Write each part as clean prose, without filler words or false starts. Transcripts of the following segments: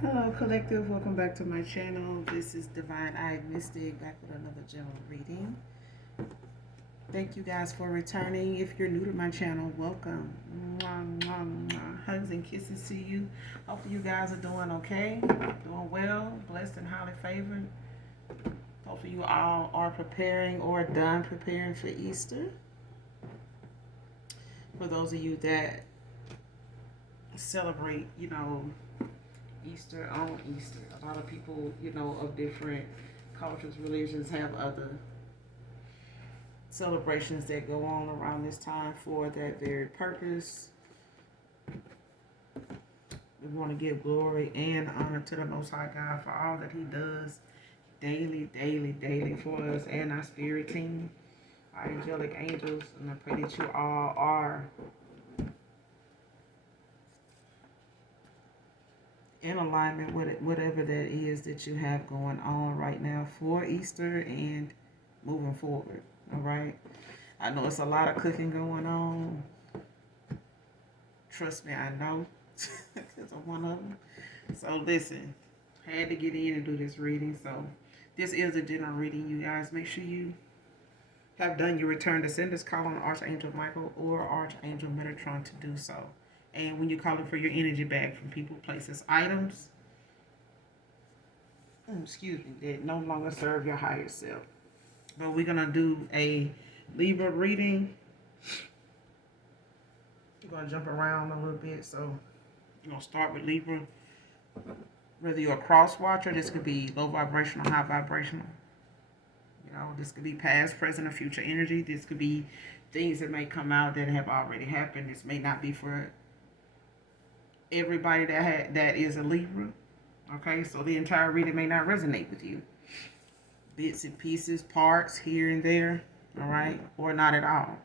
Hello, collective. Welcome back to my channel. This is Divine Eye Mystic back with another general reading. Thank you guys for returning. If you're new to my channel, welcome. Mwah, mwah, mwah. Hugs and kisses to you. Hopefully, you guys are doing okay, doing well, blessed and highly favored. Hopefully, you all are preparing or done preparing for Easter. For those of you that celebrate, Easter on Easter. A lot of people, of different cultures, religions have other celebrations that go on around this time for that very purpose. We want to give glory and honor to the Most High God for all that He does daily, daily, daily for us and our spirit team, our angelic angels. And I pray that you all are in alignment with it, whatever that is that you have going on right now for Easter and moving forward. All right. I know it's a lot of cooking going on. Trust me, I know, because I'm one of them. So listen, had to get in and do this reading. So this is a general reading, you guys. Make sure you have done your return to senders, call on Archangel Michael or Archangel Metatron to do so. And when you're calling for your energy back from people, places, items, that no longer serve your higher self. But we're going to do a Libra reading. We're going to jump around a little bit. So we're going to start with Libra. Whether you're a cross watcher, this could be low vibrational, high vibrational. This could be past, present, or future energy. This could be things that may come out that have already happened. This may not be for everybody that is a Libra. Okay, so the entire reading may not resonate with you. Bits and pieces, parts here and there, all right, or not at all.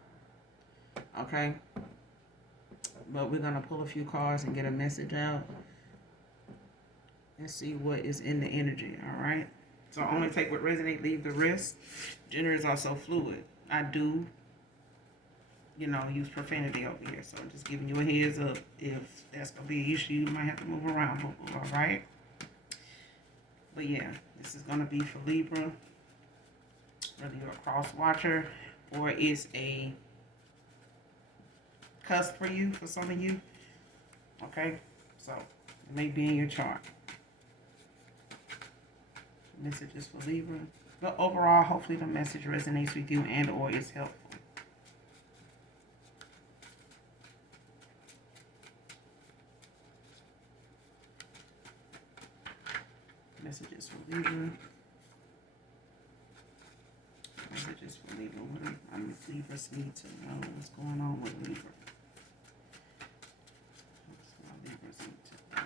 Okay, but we're gonna pull a few cards and get a message out and see what is in the energy. All right, so only take what resonates, leave the rest. Gender is also fluid. I do use profanity over here, so I'm just giving you a heads up. If that's gonna be an issue, you might have to move around, all right? But yeah, this is gonna be for Libra, whether you're a cross watcher or it's a cusp for you, for some of you. Okay, so it may be in your chart. Messages for Libra, but overall, hopefully the message resonates with you and or is helpful. Messages for Libra. Messages for Libra. What do Libras need to know? What's going on with Libra? What's my Libras need to know?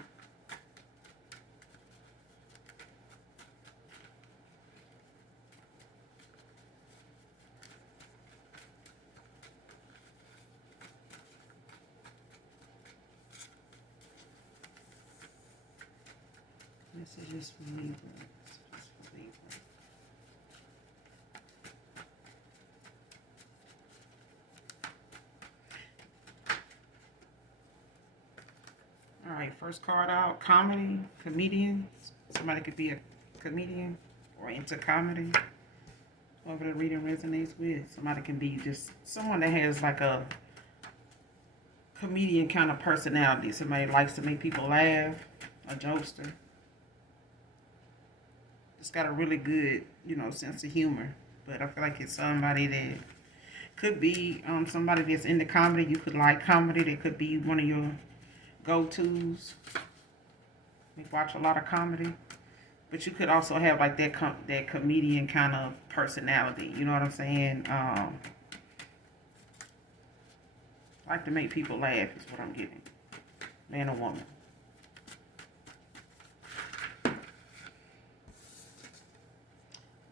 Messages for Libra. Messages for Libra. All right, first card out, comedy, comedian. Somebody could be a comedian or into comedy. Whoever the reading resonates with. Somebody can be just someone that has like a comedian kind of personality. Somebody likes to make people laugh, a jokester. It's got a really good, sense of humor. But I feel like it's somebody that could be somebody that's into comedy. You could like comedy. That could be one of your go-tos. We watch a lot of comedy. But you could also have like that comedian kind of personality. You know what I'm saying? Like to make people laugh is what I'm getting. Man or woman.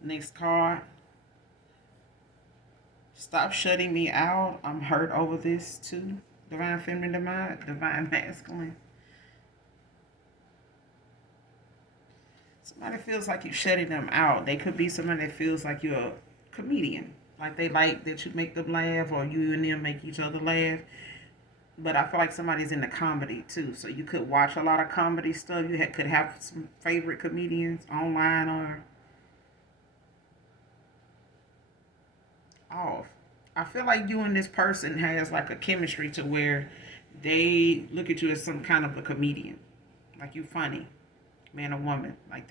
Next card. Stop shutting me out. I'm hurt over this too. Divine feminine, divine masculine. Somebody feels like you're shutting them out. They could be somebody that feels like you're a comedian. Like they like that you make them laugh or you and them make each other laugh. But I feel like somebody's into comedy too. So you could watch a lot of comedy stuff. Could have some favorite comedians online or off. I feel like you and this person has like a chemistry to where they look at you as some kind of a comedian. Like you funny, man or woman. Like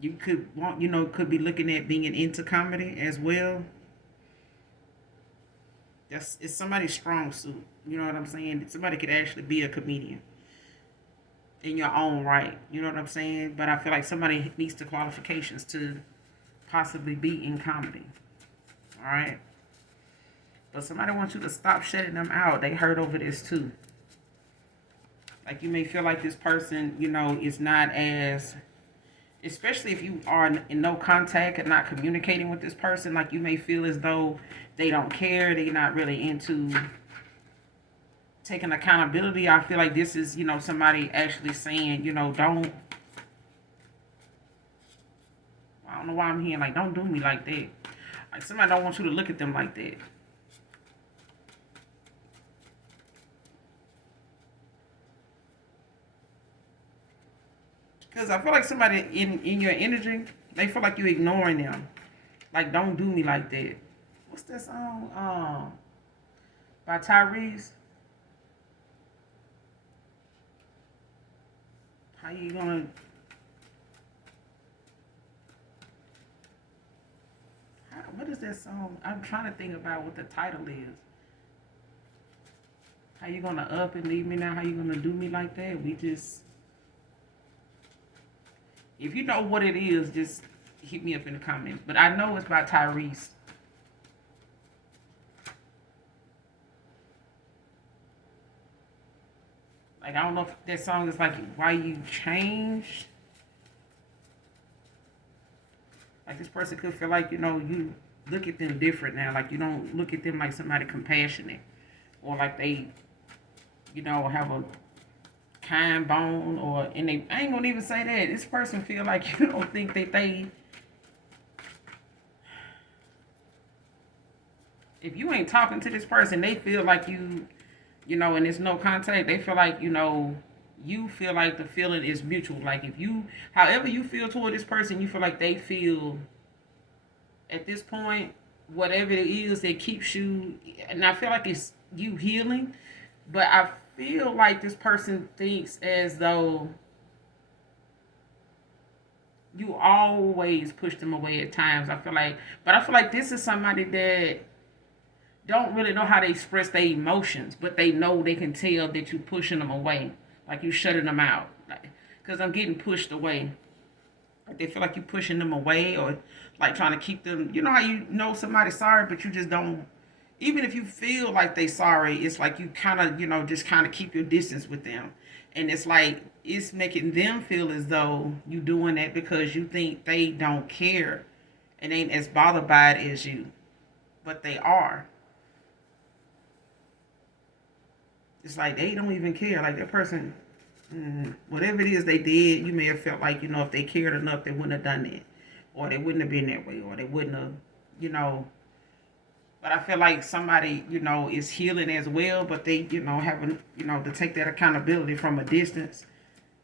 you could want, could be looking at being into comedy as well. It's somebody's strong suit. You know what I'm saying? Somebody could actually be a comedian in your own right. You know what I'm saying? But I feel like somebody needs the qualifications to possibly be in comedy. All right. But somebody wants you to stop shutting them out. They hurt over this too. Like you may feel like this person, is not as, especially if you are in no contact and not communicating with this person, like you may feel as though they don't care, they're not really into taking accountability. I feel like this is, somebody actually saying, don't, I don't know why I'm hearing like, don't do me like that. Like somebody don't want you to look at them like that. Because I feel like somebody in your energy, they feel like you're ignoring them. Like, don't do me like that. What's that song? By Tyrese. How you gonna... What is that song? I'm trying to think about what the title is. How you gonna up and leave me now? How you gonna do me like that? We just... If you know what it is, just hit me up in the comments. But I know it's by Tyrese. Like, I don't know if that song is like, Why You Changed. Like, this person could feel like, you look at them different now. Like, you don't look at them like somebody compassionate. Or like they, have a kind bone. I ain't gonna even say that. This person feel like you don't think that they... If you ain't talking to this person, they feel like and there's no contact, they feel like, you feel like the feeling is mutual. Like if you, however you feel toward this person, you feel like they feel at this point, whatever it is that keeps you, and I feel like it's you healing, but I feel like this person thinks as though you always push them away at times. I feel like this is somebody that don't really know how to express their emotions, but they know they can tell that you pushing them away, like you shutting them out. Because I'm getting pushed away. Like they feel like you pushing them away, or like trying to keep them. You know how you know somebody's sorry, but you just don't. Even if you feel like they sorry, it's like you kind of, just kind of keep your distance with them. And it's like, it's making them feel as though you doing that because you think they don't care and ain't as bothered by it as you. But they are. It's like they don't even care. Like that person, whatever it is they did, you may have felt like, if they cared enough, they wouldn't have done that. Or they wouldn't have been that way. Or they wouldn't have, But I feel like somebody, is healing as well. But they, having, to take that accountability from a distance.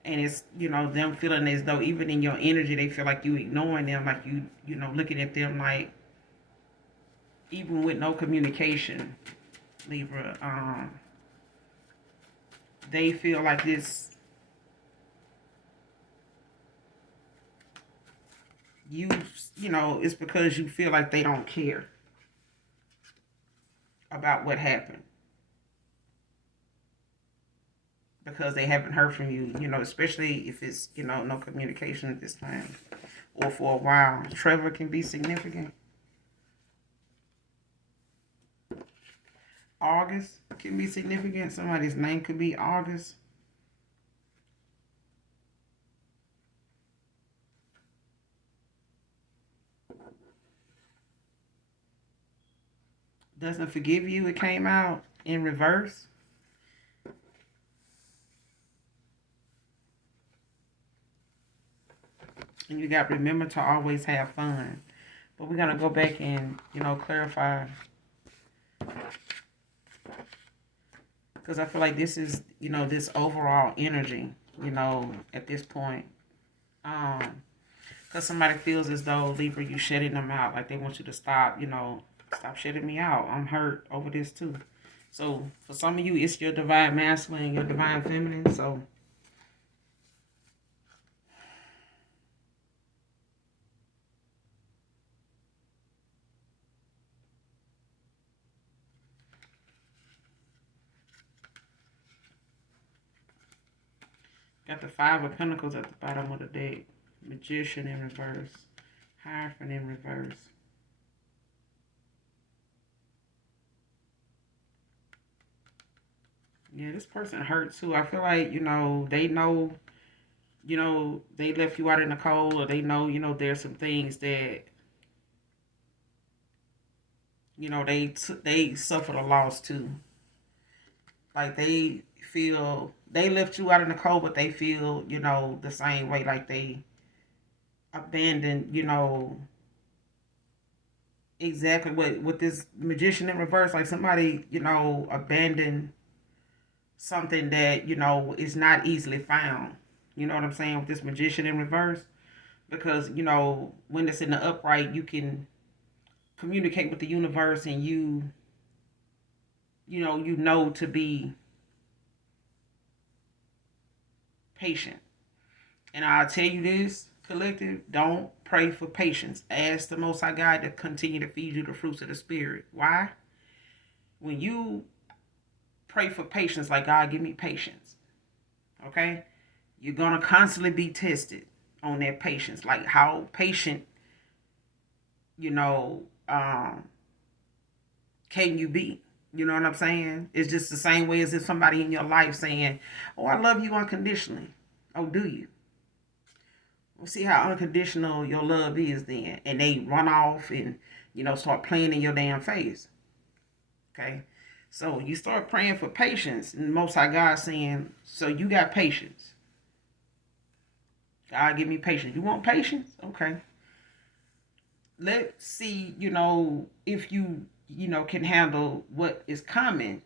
And it's, them feeling as though even in your energy, they feel like you ignoring them. Like you, looking at them like, even with no communication, Libra, they feel like this, it's because you feel like they don't care about what happened. Because they haven't heard from you, especially if it's, no communication at this time or for a while. Trevor can be significant. August can be significant. Somebody's name could be August. Doesn't forgive you. It came out in reverse. And you got to remember to always have fun. But we're going to go back and, clarify. Because I feel like this is, this overall energy, at this point. Because somebody feels as though, Libra, you shutting them out. Like they want you to stop, stop shutting me out. I'm hurt over this too. So for some of you, it's your divine masculine, your divine feminine. So got the Five of Pentacles at the bottom of the deck. Magician in reverse. Hierophant in reverse. Yeah, this person hurt too. I feel like, they know, they left you out in the cold, or they know, there's some things that, they suffered a loss too. Like they feel, they left you out in the cold, but they feel, the same way. Like they abandoned, exactly what with this Magician in reverse. Like somebody, abandoned something that, is not easily found. You know what I'm saying, with this Magician in reverse? Because, when it's in the upright, you can communicate with the universe, and you know to be patient. And I'll tell you this, collective, don't pray for patience. Ask the Most High God to continue to feed you the fruits of the Spirit. Why? When you pray for patience, like, God, give me patience, okay? You're going to constantly be tested on that patience. Like, how patient, can you be? You know what I'm saying? It's just the same way as if somebody in your life saying, oh, I love you unconditionally. Oh, do you? We'll see how unconditional your love is then. And they run off and, start playing in your damn face. Okay? So you start praying for patience. And Most High God saying, so you got patience. God, give me patience. You want patience? Okay. Let's see, if you, can handle what is coming.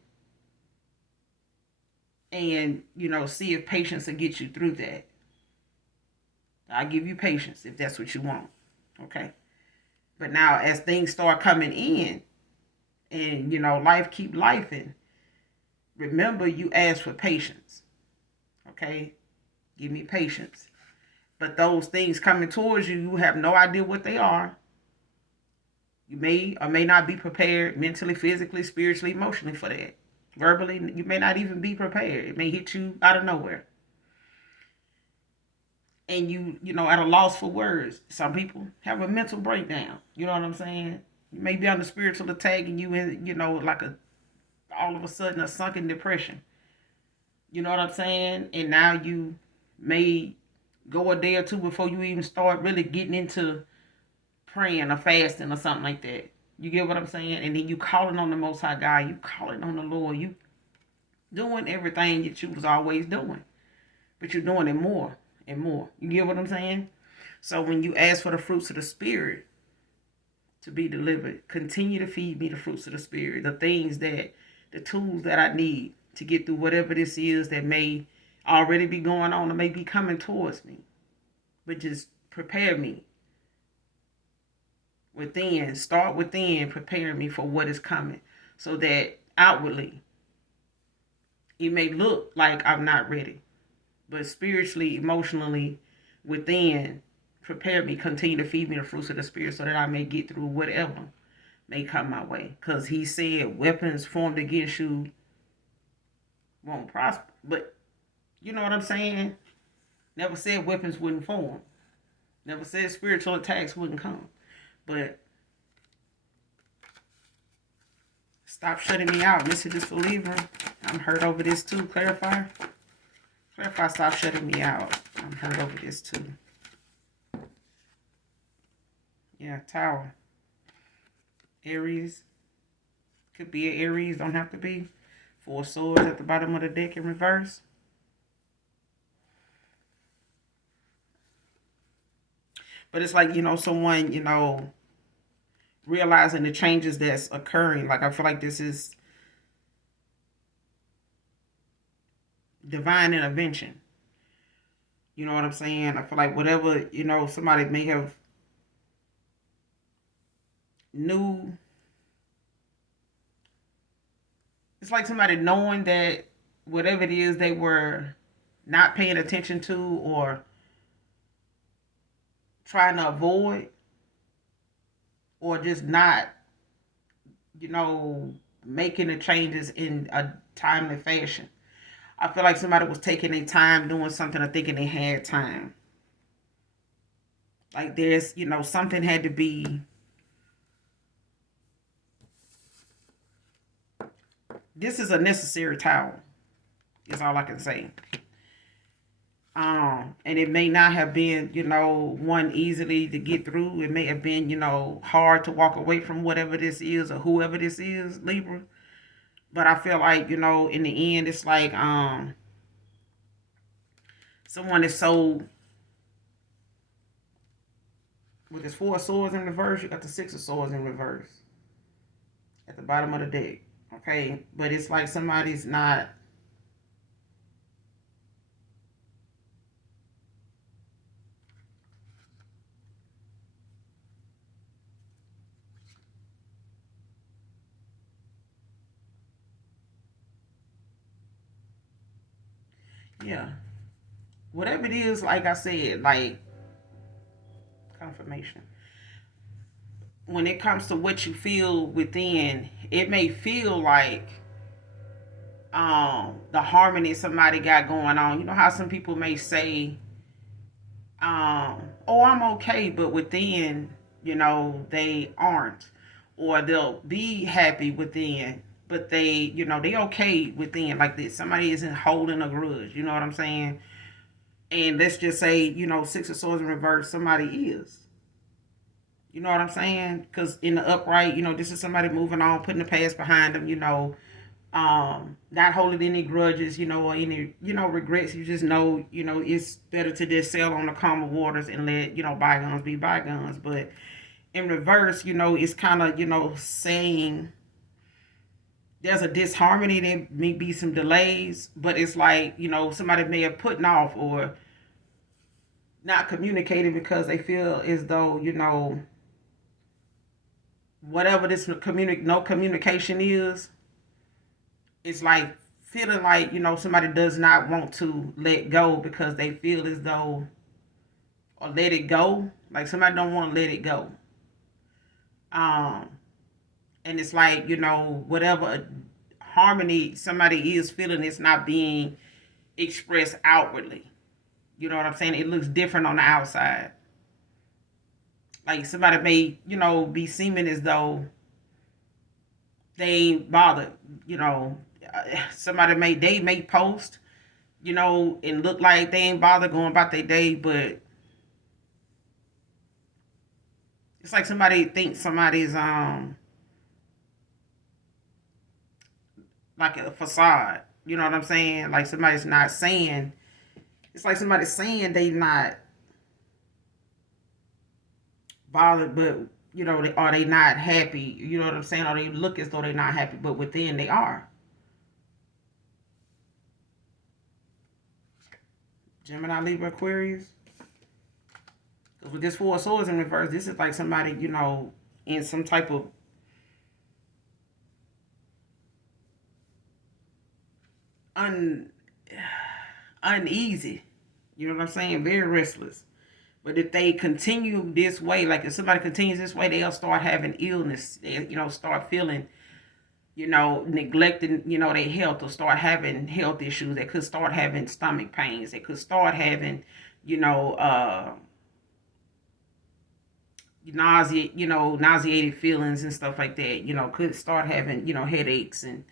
And, see if patience will get you through that. I'll give you patience if that's what you want. Okay. But now as things start coming in and, life keep lifing, remember you asked for patience. Okay. Give me patience. But those things coming towards you, you have no idea what they are. You may or may not be prepared mentally, physically, spiritually, emotionally for that. Verbally, you may not even be prepared. It may hit you out of nowhere. And you at a loss for words. Some people have a mental breakdown. You know what I'm saying? You may be under spiritual attack and you in, like all of a sudden a sunken depression. You know what I'm saying? And now you may go a day or two before you even start really getting into praying or fasting or something like that. You get what I'm saying? And then you calling on the Most High God. You calling on the Lord. You doing everything that you was always doing. But you're doing it more and more. You get what I'm saying? So when you ask for the fruits of the Spirit to be delivered, continue to feed me the fruits of the Spirit. The tools that I need to get through whatever this is that may already be going on or may be coming towards me. But just prepare me within. Start within, preparing me for what is coming. So that outwardly, it may look like I'm not ready. But spiritually, emotionally, within, prepare me, continue to feed me the fruits of the Spirit so that I may get through whatever may come my way. Because he said weapons formed against you won't prosper. But you know what I'm saying? Never said weapons wouldn't form. Never said spiritual attacks wouldn't come. But stop shutting me out. Messages for Libra. I'm hurt over this too. Clarify. Clarify, stop shutting me out. I'm hurt over this too. Yeah, Tower. Aries. Could be an Aries. Don't have to be. Four Swords at the bottom of the deck in reverse. But it's like, someone, realizing the changes that's occurring. Like, I feel like this is divine intervention. You know what I'm saying? I feel like whatever, somebody may have knew, it's like somebody knowing that whatever it is they were not paying attention to or trying to avoid or just not, you know, making the changes in a timely fashion. I feel like somebody was taking their time doing something or thinking they had time. Like there's, something had to be. This is a necessary towel. Is all I can say. And it may not have been, one easily to get through. It may have been, hard to walk away from whatever this is or whoever this is, Libra. But I feel like, in the end, it's like someone is so, with this 4 of swords in reverse, you got the 6 of swords in reverse at the bottom of the deck. Okay, but it's like somebody's not. Yeah, whatever it is, like I said, like confirmation. When it comes to what you feel within, it may feel like the harmony somebody got going on. You know how some people may say, oh, I'm okay, but within, they aren't. Or they'll be happy within, but they okay within. Like this, somebody isn't holding a grudge. You know what I'm saying? And let's just say, 6 of swords in reverse, somebody is. You know what I'm saying? Because in the upright, this is somebody moving on, putting the past behind them, not holding any grudges, or any, regrets. You just know, it's better to just sail on the calmer waters and let, bygones be bygones. But in reverse, it's kind of, saying there's a disharmony. There may be some delays, but it's like, somebody may have put off or not communicating because they feel as though, whatever this no communication is, it's like feeling like, somebody does not want to let go because they feel as though, or let it go, like somebody don't want to let it go. And it's like, whatever harmony somebody is feeling, it's not being expressed outwardly. You know what I'm saying? It looks different on the outside. Like somebody may, be seeming as though they ain't bothered. They may post, and look like they ain't bothered going about their day, but it's like somebody thinks somebody's like a facade. You know what I'm saying? Like somebody's not saying. It's like somebody's saying they not bothered, but are they not happy? You know what I'm saying? Or they look as though they're not happy, but within they are. Gemini, Libra, Aquarius. Because with this 4 of swords in reverse, this is like somebody, in some type of uneasy. You know what I'm saying? Very restless. But if they continue this way, like if somebody continues this way, they'll start having illness. They, start feeling, neglecting, their health, or start having health issues. They could start having stomach pains. They could start having, nauseated feelings and stuff like that. Could start having, headaches and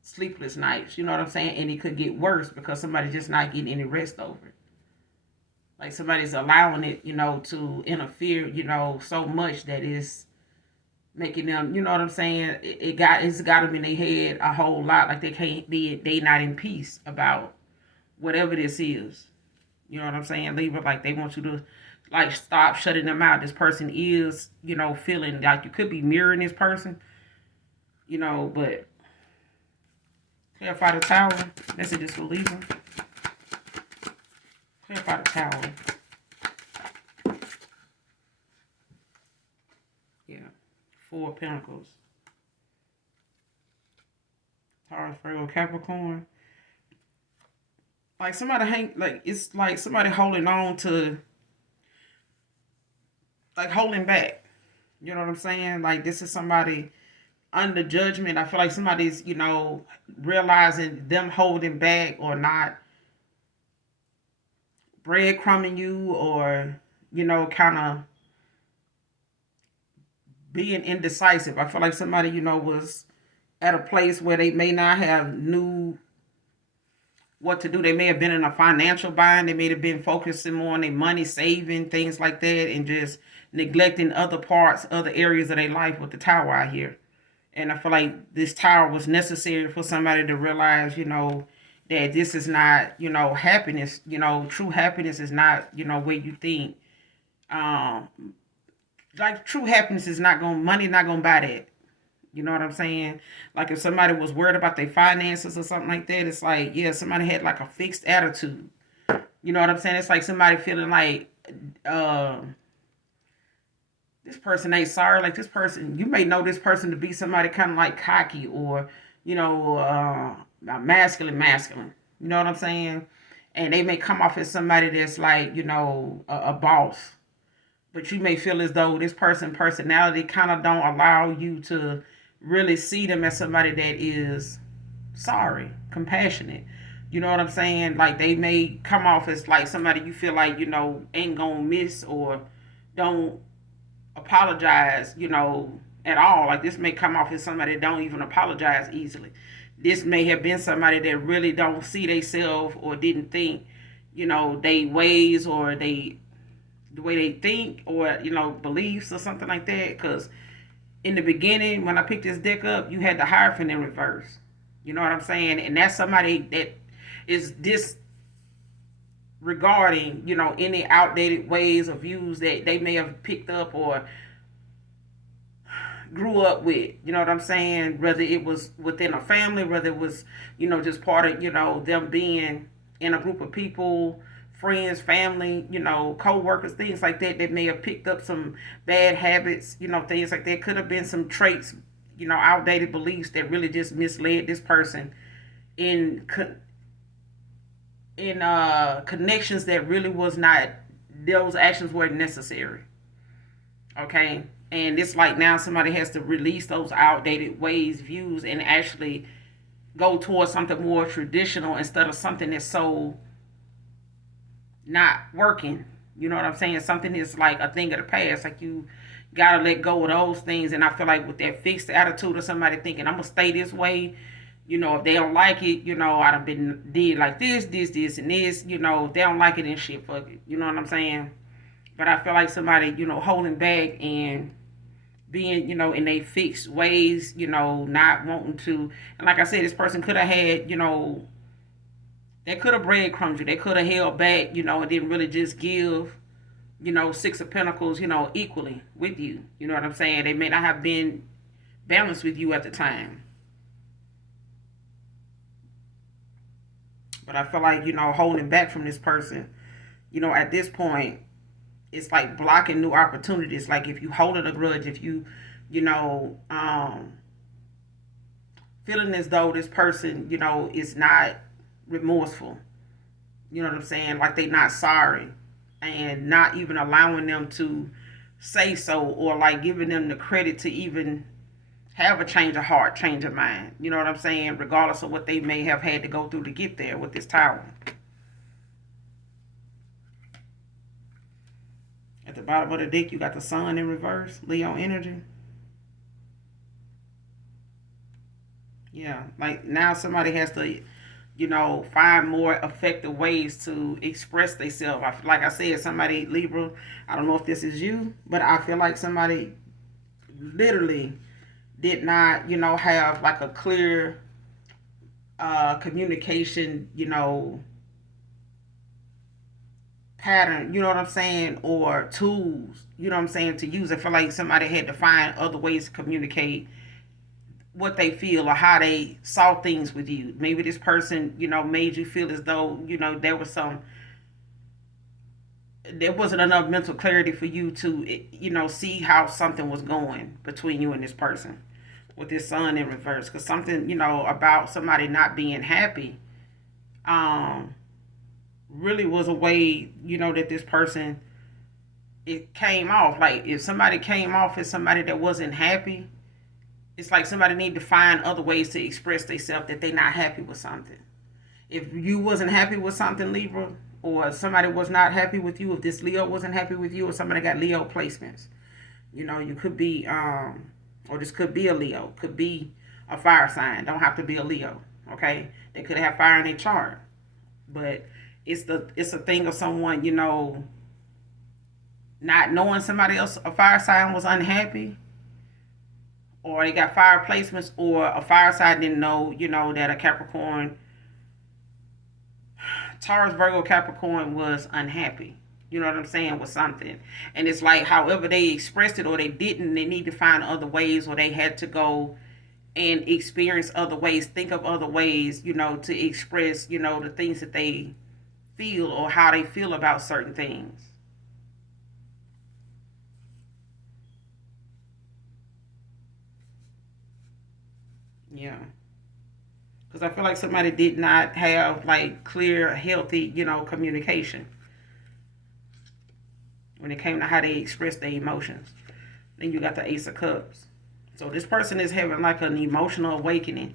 sleepless nights. You know what I'm saying? And it could get worse because somebody's just not getting any rest over it. Like somebody's allowing it, to interfere, so much that it's making them, you know what I'm saying? It's got them in their head a whole lot. Like they not in peace about whatever this is. You know what I'm saying? Libra, like they want you to like stop shutting them out. This person is, feeling like you could be mirroring this person, but Clarify the tower. Message is for Libra. Clarify the tower. Yeah. 4 of Pentacles. Taurus, Virgo, Capricorn. Like somebody it's like somebody holding on to, like holding back. You know what I'm saying? Like this is somebody under judgment. I feel like somebody's, realizing them holding back or not breadcrumbing you, or, kind of being indecisive. I feel like somebody, was at a place where they may not have knew what to do. They may have been in a financial bind. They may have been focusing more on their money, saving, things like that, and just neglecting other parts, other areas of their life with the tower out here. And I feel like this tower was necessary for somebody to realize, that this is not, happiness. True happiness is not, where you think. Um, like true happiness is not going, money not going to buy that. You know what I'm saying? Like if somebody was worried about their finances or something like that, it's like, yeah, somebody had like a fixed attitude. You know what I'm saying? It's like somebody feeling like uh, this person ain't sorry. Like this person, you may know this person to be somebody kind of like cocky, or, masculine. You know what I'm saying? And they may come off as somebody that's like, a boss. But you may feel as though this personality kind of don't allow you to really see them as somebody that is sorry, compassionate. You know what I'm saying? Like they may come off as like somebody you feel like, ain't gonna miss or don't apologize, at all. Like this may come off as somebody that don't even apologize easily. This may have been somebody that really don't see themselves or didn't think, they ways or the way they think, or beliefs or something like that. Because in the beginning, when I picked this deck up, you had the Hierophant in reverse. You know what I'm saying? And that's somebody that is disregarding, any outdated ways or views that they may have picked up or grew up with. You know what I'm saying? Whether it was within a family, whether it was, just part of, them being in a group of people, friends, family, co-workers, things like that, that may have picked up some bad habits, things like that. Could have been some traits, outdated beliefs that really just misled this person in connections that really was not, those actions weren't necessary. Okay? And it's like now somebody has to release those outdated ways, views, and actually go towards something more traditional instead of something that's so not working. You know what I'm saying? Something is like a thing of the past. Like you gotta let go of those things. And I feel like with that fixed attitude of somebody thinking, I'm gonna stay this way, if they don't like it, I done been did like this, and this, if they don't like it and shit, fuck it. You know what I'm saying? But I feel like somebody, holding back and being, in they fixed ways, not wanting to. And like I said, this person could have had, they could have breadcrumbed you. They could have held back, and didn't really just give, 6 of Pentacles, equally with you. You know what I'm saying? They may not have been balanced with you at the time. But I feel like, holding back from this person, at this point, it's like blocking new opportunities. Like if you holding a grudge, if you, feeling as though this person, is not remorseful. You know what I'm saying? Like they not sorry, and not even allowing them to say so, or like giving them the credit to even have a change of heart, change of mind. You know what I'm saying? Regardless of what they may have had to go through to get there with this tower. At the bottom of the deck, you got the sun in reverse, Leo energy. Yeah, like now somebody has to, find more effective ways to express themselves. Like I said, somebody, Libra, I don't know if this is you, but I feel like somebody literally did not, have like a clear communication, pattern, you know what I'm saying, or tools, to use. I feel like somebody had to find other ways to communicate what they feel or how they saw things with you. Maybe this person, made you feel as though, there wasn't enough mental clarity for you to, see how something was going between you and this person with this sun in reverse. Because something, about somebody not being happy, really was a way, that this person, it came off. Like if somebody came off as somebody that wasn't happy, it's like somebody need to find other ways to express themselves that they're not happy with something. If you wasn't happy with something, Libra, or somebody was not happy with you, if this Leo wasn't happy with you, or somebody got Leo placements, you could be, or this could be a Leo, could be a fire sign. Don't have to be a Leo, okay? They could have fire in their chart, but it's a thing of someone, not knowing somebody else, a fire sign was unhappy, or they got fire placements, or a fire sign didn't know, that a Capricorn, Taurus, Virgo, Capricorn was unhappy. You know what I'm saying? With something. And it's like, however they expressed it or they didn't, they need to find other ways, or they had to go and experience other ways, think of other ways, to express, the things that they feel or how they feel about certain things. Yeah. Because I feel like somebody did not have like clear, healthy, communication when it came to how they express their emotions. Then you got the Ace of Cups. So this person is having like an emotional awakening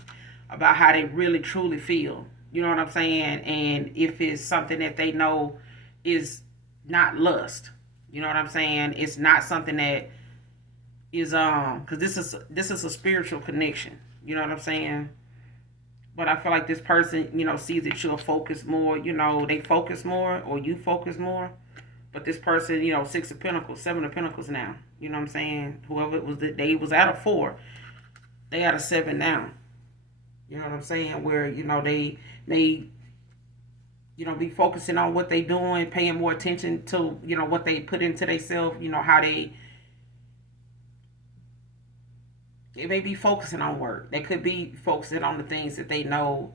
about how they really truly feel. You know what I'm saying? And if it's something that they know is not lust. You know what I'm saying? It's not something that is because this is a spiritual connection. You know what I'm saying? But I feel like this person, sees that you'll focus more, they focus more or you focus more. But this person, Six of Pentacles, Seven of Pentacles now. You know what I'm saying? Whoever it was that they was at a 4, they at a 7 now. You know what I'm saying? Where, they may, be focusing on what they doing, paying more attention to, what they put into themselves, how they may be focusing on work. They could be focusing on the things that they know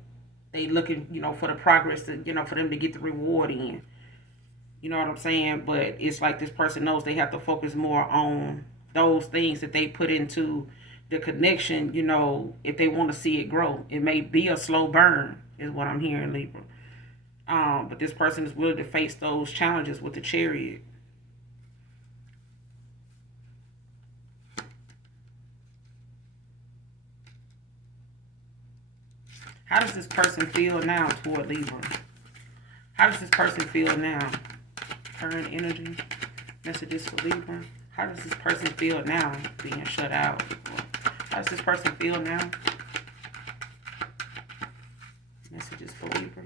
they looking, for the progress to, for them to get the reward in. You know what I'm saying? But it's like this person knows they have to focus more on those things that they put into the connection, if they want to see it grow. It may be a slow burn, is what I'm hearing, Libra. But this person is willing to face those challenges with the Chariot. How does this person feel now toward Libra? How does this person feel now? Current energy, messages for Libra. How does this person feel now being shut out? How does this person feel now? Messages for Libra.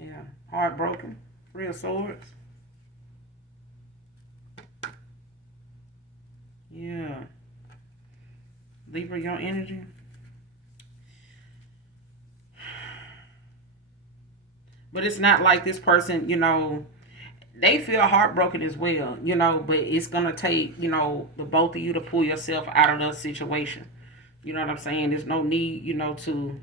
Yeah, heartbroken. Three of Swords. Yeah. Libra, your energy. But it's not like this person, they feel heartbroken as well, but it's going to take, the both of you to pull yourself out of the situation. You know what I'm saying? There's no need, to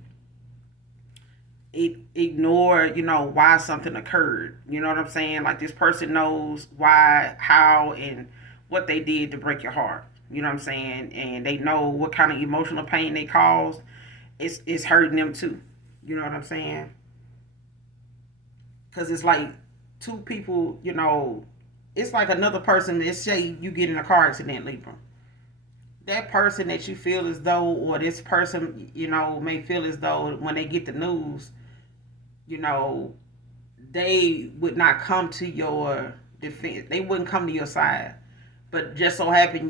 ignore, why something occurred. You know what I'm saying? Like this person knows why, how, and what they did to break your heart. You know what I'm saying? And they know what kind of emotional pain they caused. It's hurting them too. You know what I'm saying? Because it's like two people, it's like another person. Let's say you get in a car accident, Libra. That person that you feel as though, or this person, may feel as though when they get the news, they would not come to your defense. They wouldn't come to your side. But just so happen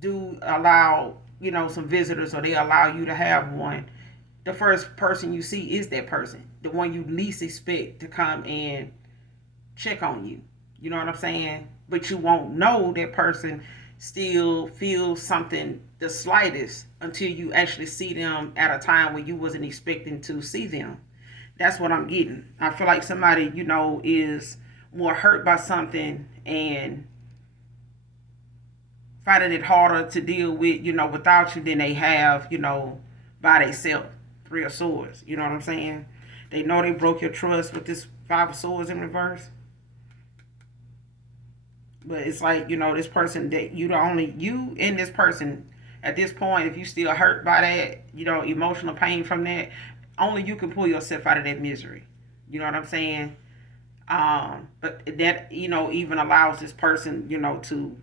do allow, some visitors, or they allow you to have one. The first person you see is that person, the one you least expect to come and check on you. You know what I'm saying? But you won't know that person still feels something the slightest until you actually see them at a time when you wasn't expecting to see them. That's what I'm getting. I feel like somebody, is more hurt by something and finding it harder to deal with, without you than they have, by themselves. Three of Swords. You know what I'm saying? They know they broke your trust with this Five of Swords in reverse. But it's like, this person that you and this person at this point, if you still hurt by that, emotional pain from that, only you can pull yourself out of that misery. You know what I'm saying? But that, even allows this person, to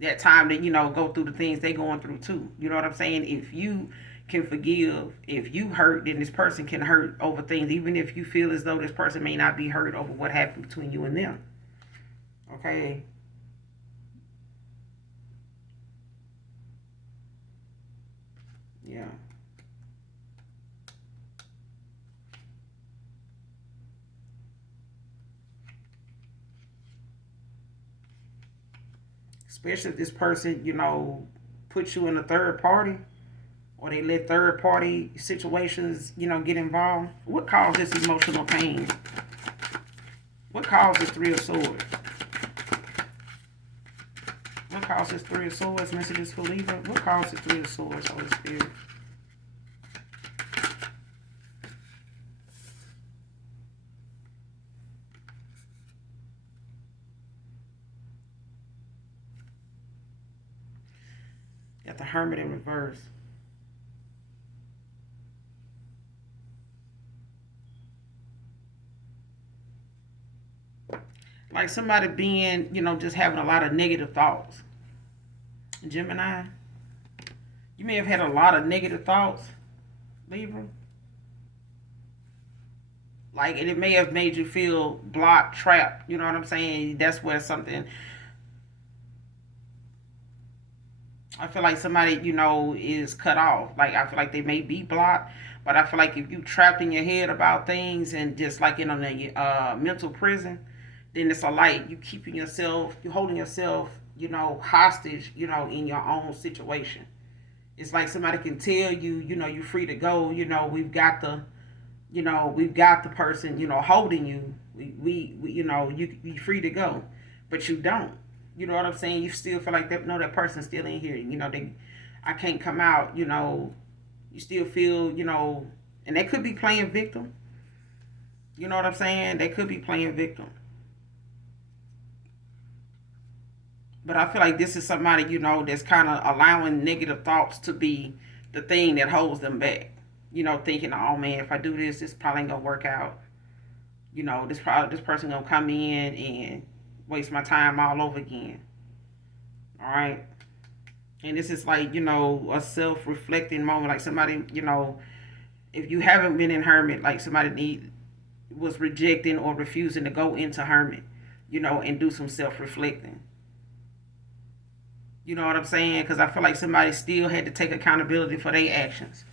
that time to, go through the things they going through too. You know what I'm saying? If you can forgive, if you hurt, then this person can hurt over things, even if you feel as though this person may not be hurt over what happened between you and them. Okay. Yeah. Especially if this person, puts you in a third party, or they let third party situations, get involved. What causes emotional pain? What causes Three of Swords? What causes Three of Swords? Messages for Libra. What causes Three of Swords, Holy Spirit? Got the Hermit in reverse. Like somebody being, just having a lot of negative thoughts. Gemini, you may have had a lot of negative thoughts, Libra. Like, and it may have made you feel blocked, trapped. You know what I'm saying? That's where something. I feel like somebody, is cut off. Like, I feel like they may be blocked, but I feel like if you trapped in your head about things and just like in a mental prison, then it's a light. You keeping yourself, you holding yourself, hostage, in your own situation. It's like somebody can tell you, you're free to go. We've got the person, holding you. We you free to go, but you don't. You know what I'm saying? You still feel like that. No, that person's still in here. I can't come out. You still feel, and they could be playing victim. You know what I'm saying? They could be playing victim. But I feel like this is somebody, that's kind of allowing negative thoughts to be the thing that holds them back. Thinking, oh man, if I do this, this probably ain't gonna work out. This person gonna come in and waste my time all over again. All right. And this is like, a self-reflecting moment. Like somebody, if you haven't been in Hermit, like somebody was rejecting or refusing to go into Hermit, and do some self-reflecting. You know what I'm saying? Because I feel like somebody still had to take accountability for their actions.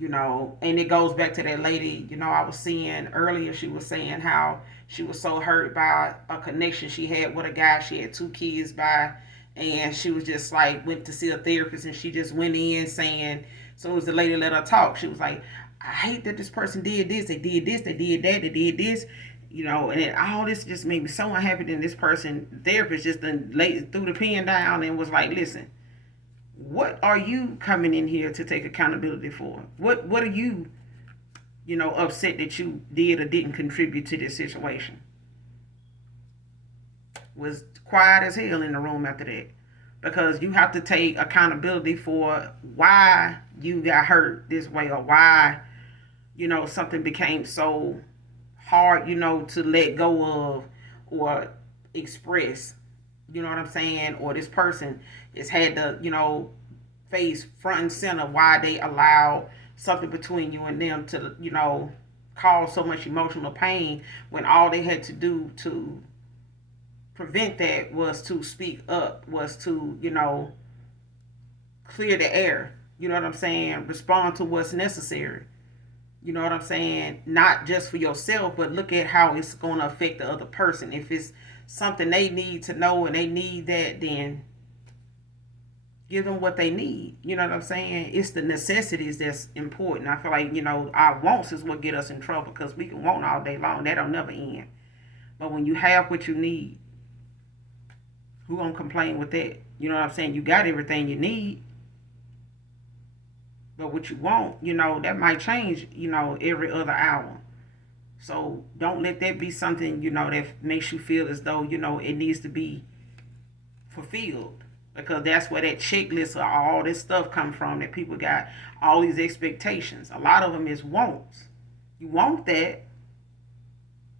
And it goes back to that lady, I was seeing earlier. She was saying how she was so hurt by a connection she had with a guy she had 2 kids by. And she was just like, went to see a therapist, and she just went in saying, so as the lady let her talk, she was like, I hate that this person did this, they did this, they did that, they did this. And then all this just made me so unhappy. Then this person, therapist, just then threw the pen down and was like, listen, what are you coming in here to take accountability for? What are you, upset that you did or didn't contribute to this situation? Was quiet as hell in the room after that. Because you have to take accountability for why you got hurt this way, or why, something became so hard, to let go of or express. You know what I'm saying? Or this person has had to, face front and center why they allowed something between you and them to, cause so much emotional pain, when all they had to do to prevent that was to speak up, was to, clear the air. You know what I'm saying? Respond to what's necessary. You know what I'm saying? Not just for yourself, but look at how it's going to affect the other person. If it's something they need to know and they need that, then give them what they need. You know what I'm saying? It's the necessities that's important. I feel like, our wants is what get us in trouble, because we can want all day long. That'll never end. But when you have what you need, Who gonna complain with that? You know what I'm saying? You got everything you need. But what you want, that might change, every other hour. So don't let that be something, that makes you feel as though, it needs to be fulfilled. Because that's where that checklist of all this stuff come from, that people got all these expectations. A lot of them is wants. You want that,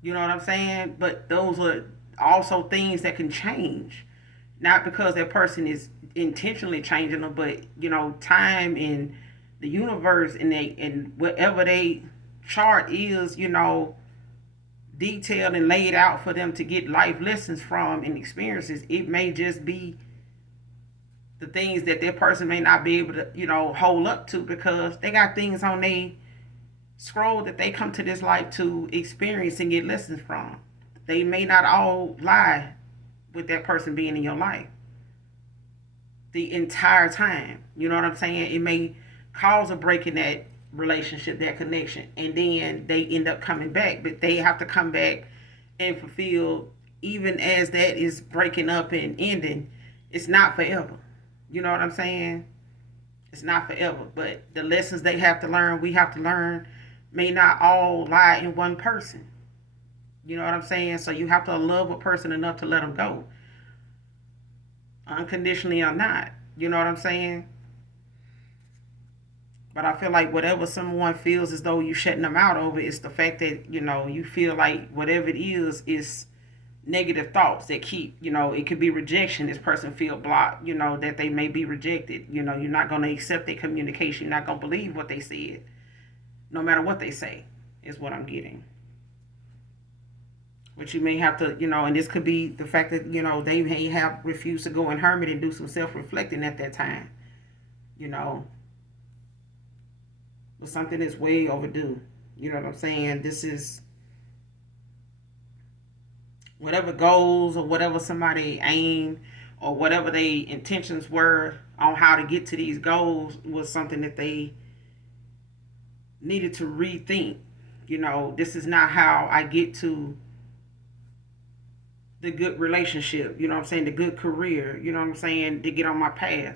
you know what I'm saying? But those are also things that can change. Not because that person is intentionally changing them, but time and the universe and whatever they chart is, detailed and laid out for them to get life lessons from and experiences. It may just be the things that person may not be able to, hold up to, because they got things on their scroll that they come to this life to experience and get lessons from. They may not all lie with that person being in your life the entire time. You know what I'm saying? It may cause a break in that relationship, that connection, and then they end up coming back. But they have to come back and fulfill, even as that is breaking up and ending. It's not forever. You know what I'm saying? It's not forever. But the lessons they have to learn, we have to learn, may not all lie in one person. You know what I'm saying? So you have to love a person enough to let them go, unconditionally or not. You know what I'm saying? But I feel like whatever someone feels as though you're shutting them out over, is the fact that, you feel like whatever it is negative thoughts that keep, it could be rejection. This person feel blocked, that they may be rejected. You're not going to accept their communication. You're not going to believe what they said, no matter what they say, is what I'm getting. But you may have to, and this could be the fact that, they may have refused to go in hermit and do some self-reflecting at that time, but something is way overdue. You know what I'm saying? This is whatever goals or whatever somebody aimed or whatever their intentions were on how to get to these goals was something that they needed to rethink. This is not how I get to the good relationship, you know what I'm saying, the good career, you know what I'm saying, to get on my path.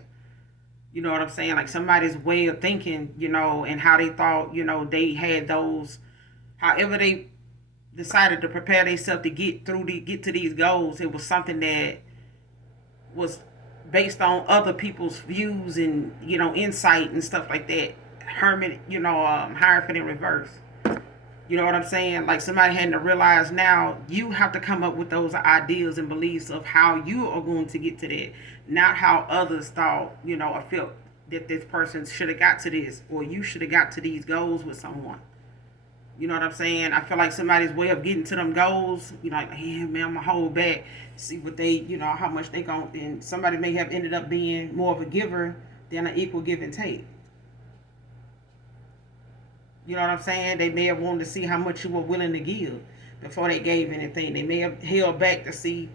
You know what I'm saying? Like somebody's way of thinking, and how they thought, they had those, however they decided to prepare themselves to get to these goals. It was something that was based on other people's views and, insight and stuff like that. Hermit, Hierophant in reverse. You know what I'm saying? Like somebody had to realize now you have to come up with those ideas and beliefs of how you are going to get to that. Not how others thought, or felt that this person should have got to this, or you should have got to these goals with someone. You know what I'm saying? I feel like somebody's way of getting to them goals, like, hey man, I'm gonna hold back, see what they, how much they gon', and somebody may have ended up being more of a giver than an equal give and take. You know what I'm saying? They may have wanted to see how much you were willing to give before they gave anything. They may have held back to see,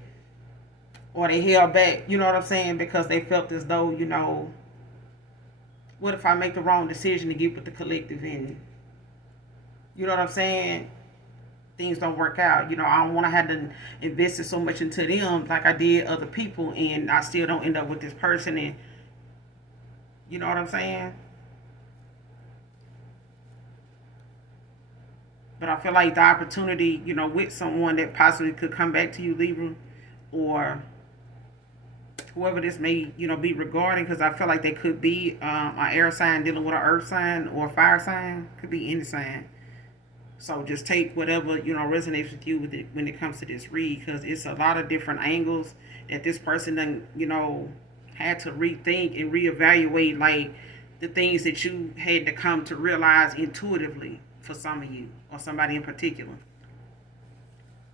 or they held back, you know what I'm saying, because they felt as though, what if I make the wrong decision to get with the collective and, you know what I'm saying, things don't work out. I don't want to have to invest so much into them like I did other people, and I still don't end up with this person, and you know what I'm saying? But I feel like the opportunity, with someone that possibly could come back to you, Libra, or whoever this may, be regarding, because I feel like they could be an air sign dealing with an earth sign, or a fire sign. Could be any sign. So just take whatever, resonates with you when it comes to this read, because it's a lot of different angles that this person then, had to rethink and reevaluate, like the things that you had to come to realize intuitively for some of you, or somebody in particular.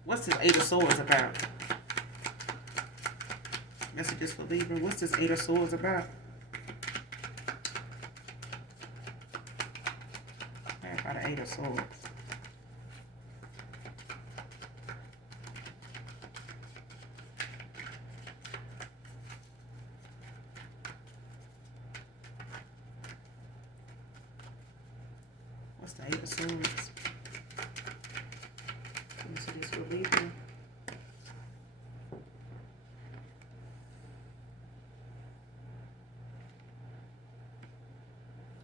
What's this Eight of Swords about? Messages for Libra. What's this Eight of Swords about? How about the Eight of Swords? What's the Eight of Swords? Messages for Libra.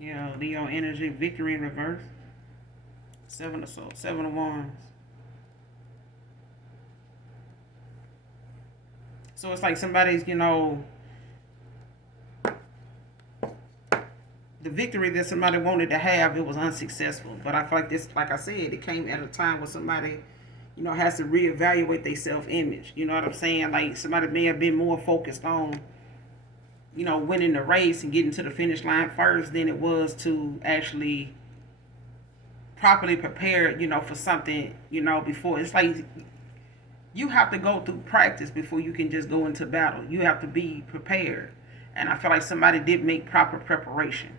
Yeah, Leo energy, victory in reverse. Seven of Swords, Seven of Wands. So it's like somebody's, the victory that somebody wanted to have, it was unsuccessful. But I feel like this, like I said, it came at a time where somebody, has to reevaluate their self-image. You know what I'm saying? Like somebody may have been more focused on, winning the race and getting to the finish line first than it was to actually properly prepare, for something, before. It's like you have to go through practice before you can just go into battle. You have to be prepared. And I feel like somebody did make proper preparation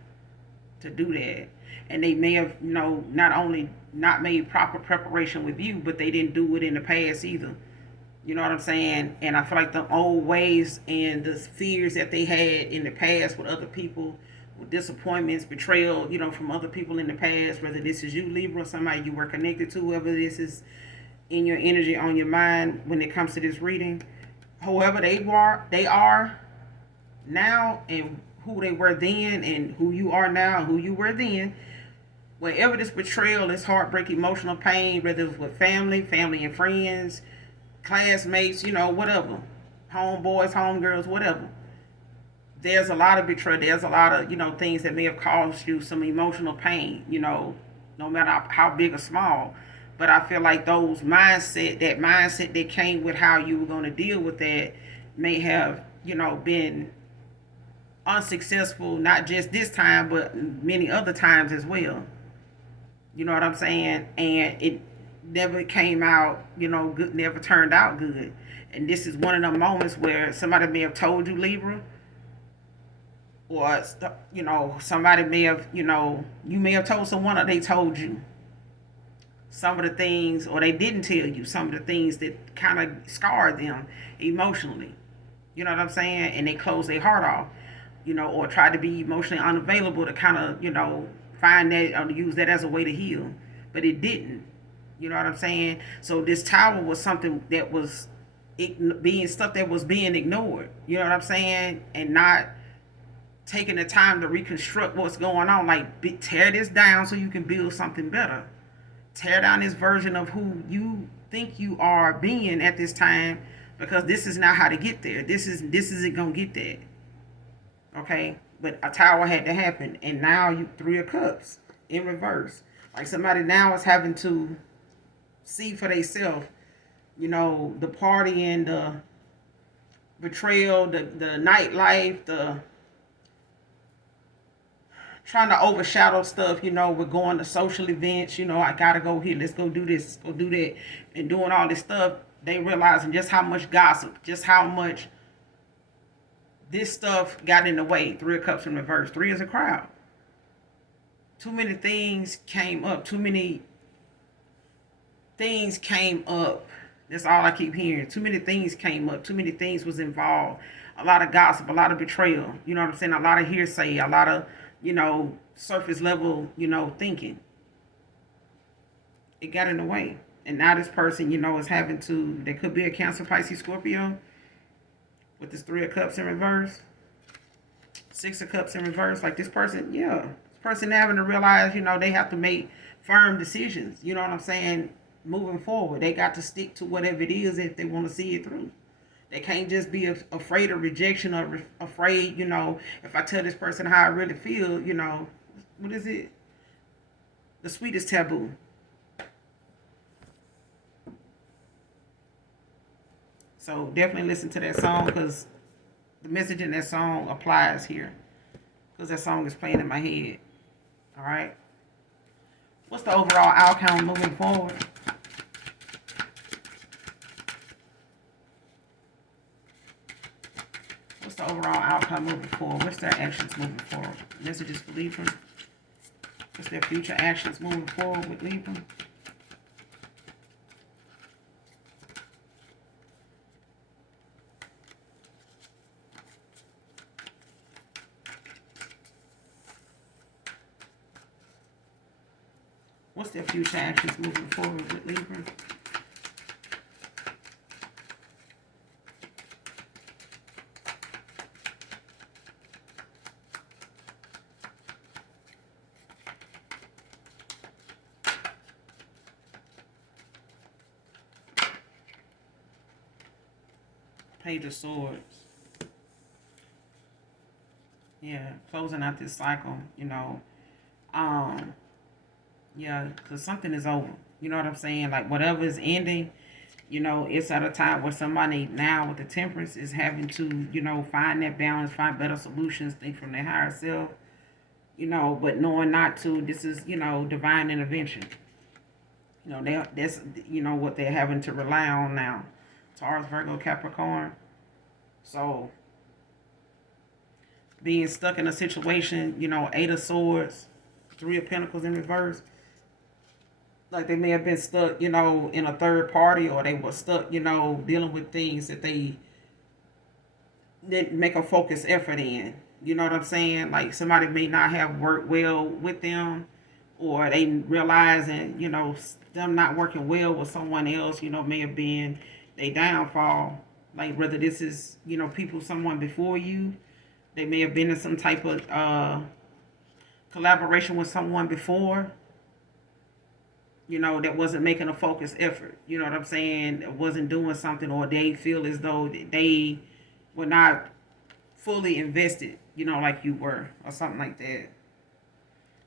to do that. And they may have, not only not made proper preparation with you, but they didn't do it in the past either. You know what I'm saying? And I feel like the old ways and the fears that they had in the past with other people, with disappointments, betrayal, from other people in the past, whether this is you, Libra, or somebody you were connected to, whoever this is in your energy, on your mind when it comes to this reading, whoever they are now and who they were then and who you are now and who you were then, wherever this betrayal, this heartbreak, emotional pain, whether it's with family and friends, classmates, whatever, homeboys, homegirls, whatever. There's a lot of betrayal. There's a lot of, things that may have caused you some emotional pain, no matter how big or small. But I feel like that mindset that came with how you were going to deal with that may have, been unsuccessful, not just this time, but many other times as well. You know what I'm saying? And it never came out, good, never turned out good. And this is one of the moments where somebody may have told you, Libra, or, somebody may have, you may have told someone or they told you some of the things, or they didn't tell you some of the things that kind of scarred them emotionally. You know what I'm saying? And they closed their heart off, or tried to be emotionally unavailable to kind of, find that or use that as a way to heal. But it didn't. You know what I'm saying? So this tower was something that was being ignored. You know what I'm saying? And not taking the time to reconstruct what's going on. Like, tear this down so you can build something better. Tear down this version of who you think you are being at this time, because this is not how to get there. This isn't gonna get there. Okay? But a tower had to happen, and now you Three of Cups in reverse. Like somebody now is having to see for themselves, the partying, the betrayal, the nightlife, the trying to overshadow stuff, we're going to social events, I gotta go here, let's go do this, go do that, and doing all this stuff. They realizing just how much gossip, just how much this stuff got in the way. Three of Cups in reverse. Three is a crowd. Too many things came up. Too many things came up. That's all I keep hearing. Too many things came up. Too many things was involved. A lot of gossip, a lot of betrayal. You know what I'm saying? A lot of hearsay, a lot of, surface level, thinking. It got in the way. And now this person, is having to, they could be a Cancer, Pisces, Scorpio with this Three of Cups in reverse. Six of Cups in reverse. Like this person, this person having to realize, they have to make firm decisions. You know what I'm saying? Moving forward. They got to stick to whatever it is if they want to see it through. They can't just be afraid of rejection or afraid, if I tell this person how I really feel, what is it? The sweetest taboo. So definitely listen to that song, because the message in that song applies here, because that song is playing in my head. All right. What's the overall outcome moving forward? What's the overall outcome moving forward? What's their actions moving forward? Messages for Libra. What's their future actions moving forward with Libra? What's their future actions moving forward with Libra? Page of Swords. Yeah, closing out this cycle, Um, yeah, because something is over. You know what I'm saying? Like whatever is ending, it's at a time where somebody now with the temperance is having to, find that balance, find better solutions, think from their higher self, but knowing not to, this is, divine intervention. That's, what they're having to rely on now. Taurus, Virgo, Capricorn. So being stuck in a situation, Eight of Swords, Three of Pentacles in reverse. Like they may have been stuck, in a third party, or they were stuck, dealing with things that they didn't make a focused effort in. You know what I'm saying? Like somebody may not have worked well with them, or they realizing, them not working well with someone else, may have been a downfall. Like whether this is, someone before you, they may have been in some type of collaboration with someone before, that wasn't making a focused effort. You know what I'm saying? Wasn't doing something, or they feel as though they were not fully invested, like you were, or something like that.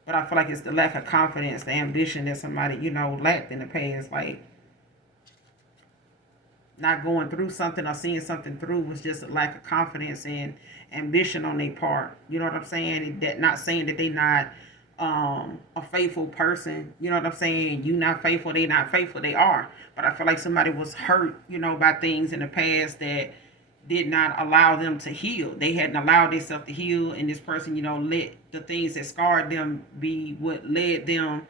But I feel like it's the lack of confidence, the ambition that somebody, lacked in the past. Like not going through something or seeing something through was just a lack of confidence and ambition on their part. You know what I'm saying? That not saying that they not a faithful person. You know what I'm saying? You not faithful, they not faithful, they are. But I feel like somebody was hurt, by things in the past that did not allow them to heal. They hadn't allowed themselves to heal, and this person, let the things that scarred them be what led them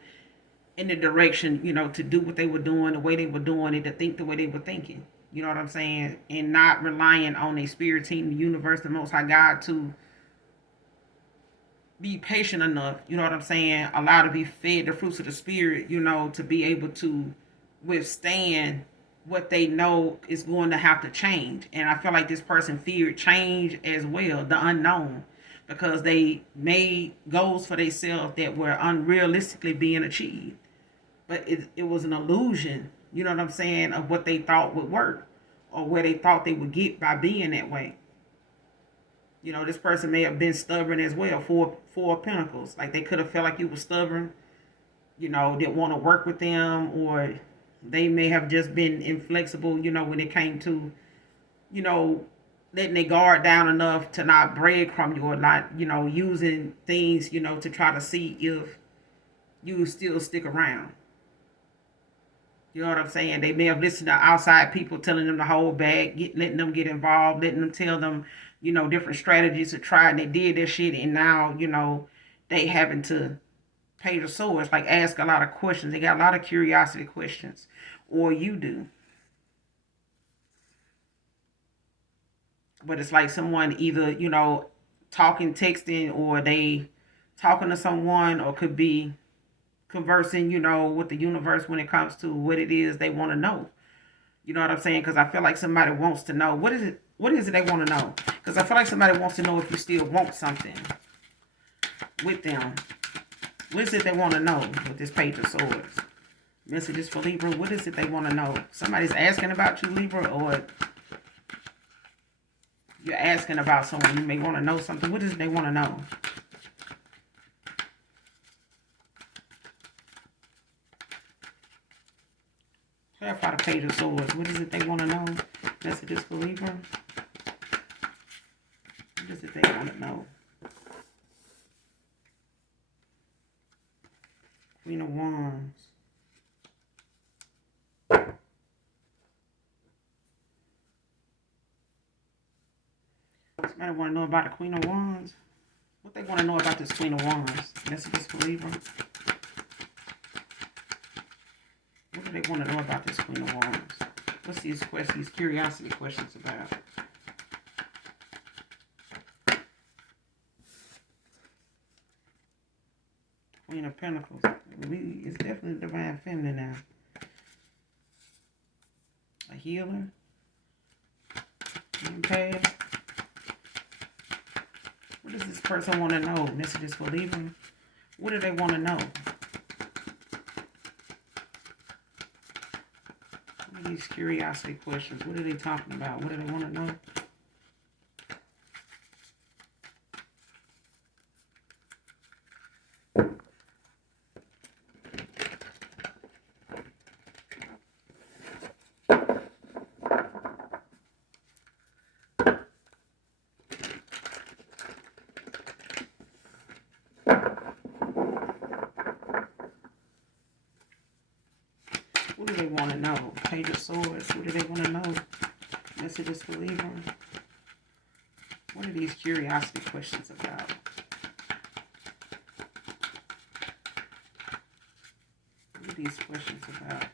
in the direction, to do what they were doing, the way they were doing it, to think the way they were thinking. You know what I'm saying? And not relying on a spirit team, the universe, the Most High God to be patient enough, you know what I'm saying? Allow to be fed the fruits of the spirit, to be able to withstand what they know is going to have to change. And I feel like this person feared change as well, the unknown, because they made goals for themselves that were unrealistically being achieved. But it was an illusion, you know what I'm saying, of what they thought would work, or where they thought they would get by being that way. This person may have been stubborn as well. Four of Pentacles. Like they could have felt like you were stubborn, didn't want to work with them, or they may have just been inflexible, when it came to, letting their guard down enough to not breadcrumb you, or not, using things, to try to see if you still stick around. You know what I'm saying? They may have listened to outside people telling them to hold back, letting them get involved, letting them tell them, different strategies to try, and they did their shit, and now, they having to pay the swords, like ask a lot of questions. They got a lot of curiosity questions, or you do. But it's like someone either, talking, texting, or they talking to someone, or could be conversing, with the universe when it comes to what it is they want to know. You know what I'm saying? Because I feel like somebody wants to know. What is it they want to know? Because I feel like somebody wants to know if you still want something with them. What is it they want to know with this Page of Swords? Messages for Libra. What is it they want to know? Somebody's asking about you, Libra, or you're asking about someone. You may want to know something. What is it they want to know? Clarify the Page of Swords. What is it they want to know? Messages for Libra. What is it they want to know? Queen of Wands. Somebody want to know about the Queen of Wands? What they want to know about this Queen of Wands? Messages for Libra. What do they want to know about this Queen of Wands? What's these questions, these curiosity questions about? Queen of Pentacles. It's definitely divine feminine now. A healer. Okay. What does this person want to know? Messages for Libra. What do they want to know? What do these curiosity questions? What are they talking about? What do they want to know? What do they want to know? Page of Swords. What do they want to know? Messages for Libra. What are these curiosity questions about? What are these questions about?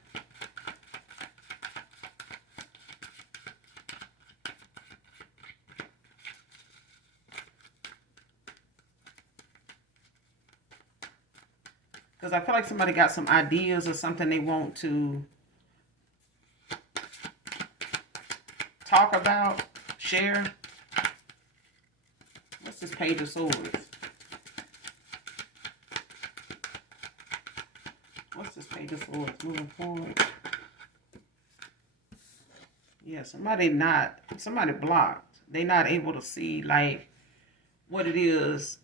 Because I feel like somebody got some ideas or something they want to talk about, share. What's this Page of Swords? What's this Page of Swords moving forward? Yeah, somebody blocked. They not able to see like what it is.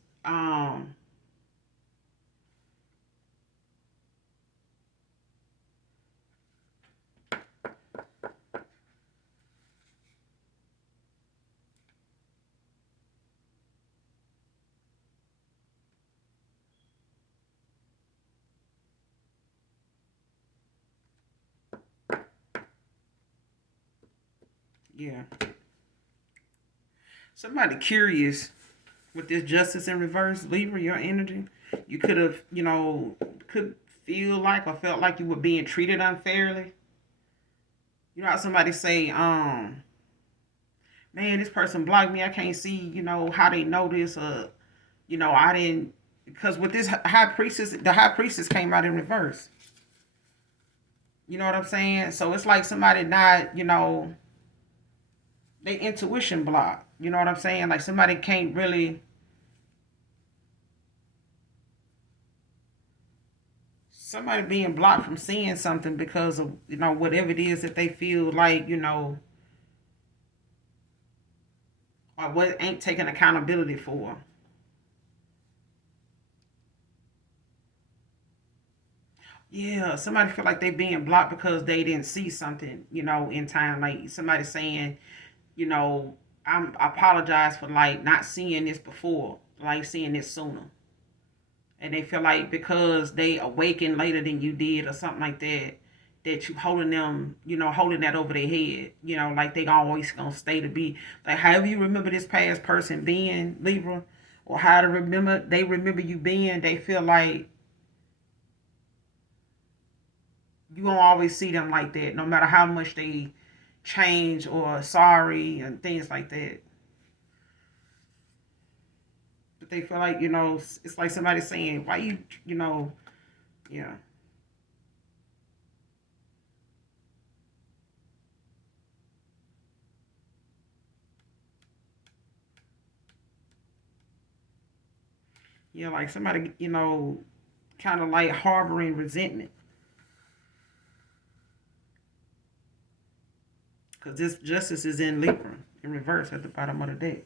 Yeah. Somebody curious with this Justice in reverse, Libra, your energy. You could have, could feel like or felt like you were being treated unfairly. You know how somebody say, man, this person blocked me. I can't see, how they know this, or, I didn't, because with this high priestess, the high priestess came out in reverse. You know what I'm saying? So it's like somebody not, they intuition block. You know what I'm saying? Like somebody can't really, somebody being blocked from seeing something because of, whatever it is that they feel like, or what ain't taking accountability for. Yeah, somebody feel like they being blocked because they didn't see something, in time. Like somebody saying, you know, I apologize for like not seeing this before, like seeing this sooner. And they feel like because they awakened later than you did or something like that, that you holding them, holding that over their head, like they always gonna stay to be like however you remember this past person being, Libra, or how to remember they remember you being, they feel like you gonna always see them like that, no matter how much they change or sorry and things like that. But they feel like, it's like somebody saying, why yeah. Yeah, like somebody, kind of like harboring resentment. Because this justice is in Libra, in reverse at the bottom of the deck.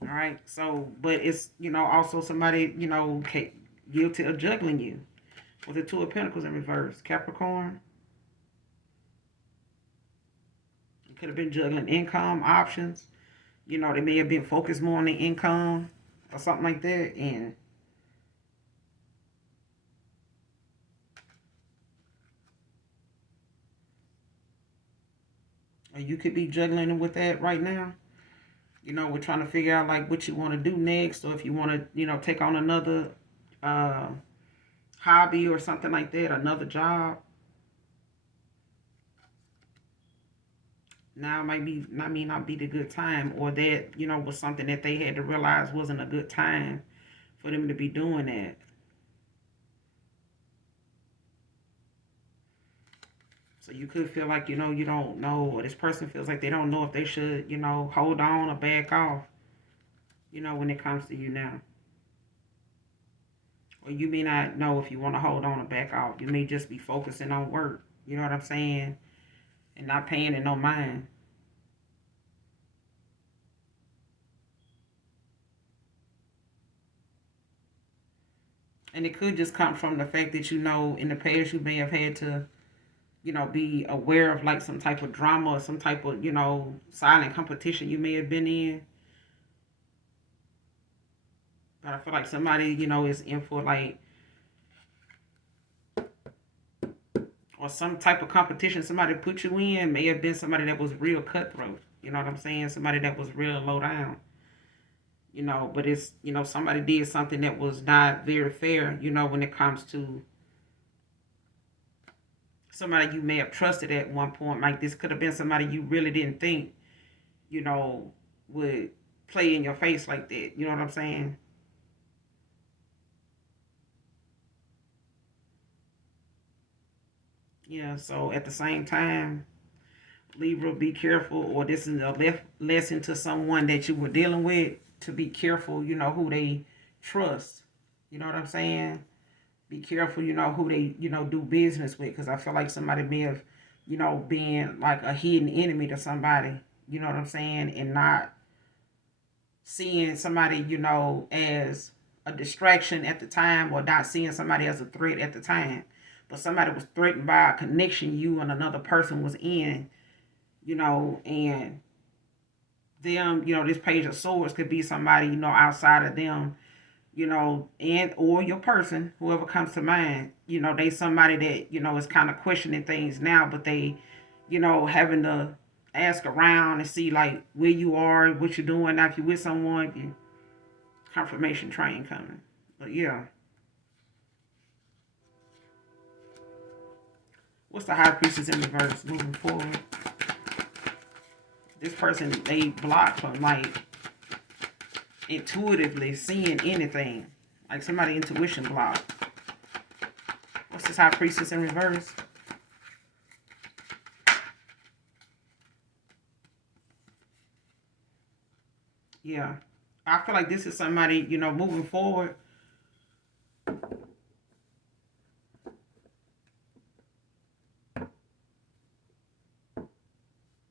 All right. So, but it's, also somebody, guilty of juggling you. With the Two of Pentacles in reverse. Capricorn. You could have been juggling income options. They may have been focused more on the income or something like that. And or you could be juggling with that right now. We're trying to figure out like what you want to do next, or if you want to, take on another uh, hobby or something like that, another job. Now might be not may not be the good time, or that was something that they had to realize wasn't a good time for them to be doing that. So you could feel like you don't know, or this person feels like they don't know if they should hold on or back off. When it comes to you now. Or you may not know if you want to hold on or back off. You may just be focusing on work, You know what I'm saying? And not paying it no mind. And it could just come from the fact that, in the past you may have had to, be aware of like some type of drama or some type of, silent competition you may have been in. But I feel like somebody, is in for like, or some type of competition somebody put you in may have been somebody that was real cutthroat. You know what I'm saying? Somebody that was real low down. But it's, somebody did something that was not very fair, when it comes to somebody you may have trusted at one point. Like this could have been somebody you really didn't think, you know, would play in your face like that. You know what I'm saying? Yeah, so at the same time, Libra, be careful, or this is a lesson to someone that you were dealing with to be careful, who they trust. You know what I'm saying? Be careful, who they, do business with, because I feel like somebody may have, been like a hidden enemy to somebody, you know what I'm saying, and not seeing somebody, as a distraction at the time, or not seeing somebody as a threat at the time. But somebody was threatened by a connection you and another person was in, and them, this page of swords could be somebody, outside of them, and or your person, whoever comes to mind, they somebody that, is kind of questioning things now, but they, having to ask around and see like where you are, what you're doing. Now if you're with someone, confirmation train coming. But yeah. What's the high priestess in reverse moving forward? This person, they block from like intuitively seeing anything. Like somebody intuition block. What's this high priestess in reverse? Yeah. I feel like this is somebody, moving forward.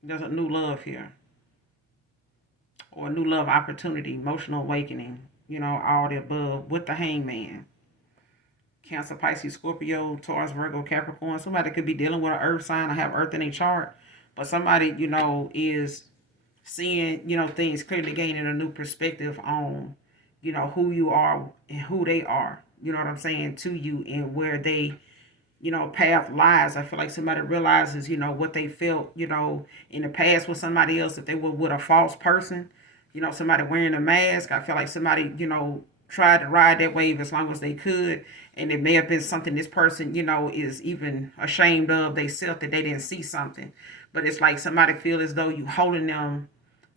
There's a new love here. Or a new love opportunity, emotional awakening, all the above with the hangman. Cancer, Pisces, Scorpio, Taurus, Virgo, Capricorn. Somebody could be dealing with an earth sign or have earth in a chart. But somebody, is seeing, things clearly, gaining a new perspective on, who you are and who they are. You know what I'm saying, to you, and where they, path lies. I feel like somebody realizes, what they felt, in the past with somebody else, if they were with a false person, somebody wearing a mask. I feel like somebody, tried to ride that wave as long as they could. And it may have been something this person, is even ashamed of they self, that they didn't see something. But it's like somebody feel as though you holding them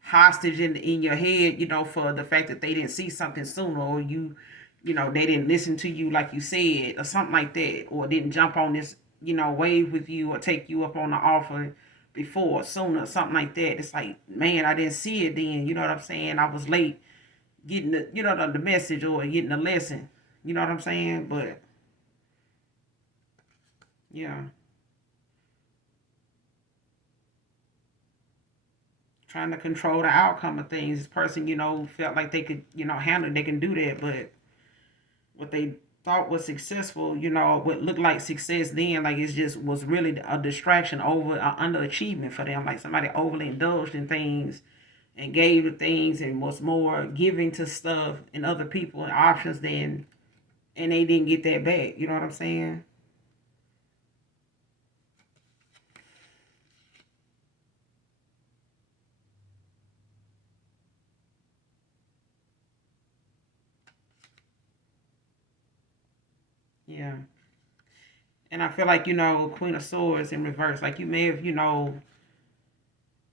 hostage in your head, for the fact that they didn't see something sooner, or they didn't listen to you like you said, or something like that, or didn't jump on this, wave with you, or take you up on the offer before, sooner, something like that. It's like, man, I didn't see it then. You know what I'm saying? I was late getting the, the message, or getting the lesson. You know what I'm saying? But yeah, trying to control the outcome of things. This person, felt like they could, handle it. They can do that, but what they thought was successful, what looked like success then, like it just was really a distraction, over underachievement for them. Like somebody overly indulged in things and gave to things and was more giving to stuff and other people and options than, and they didn't get that back. You know what I'm saying? Yeah. And I feel like, Queen of Swords in reverse. Like you may have,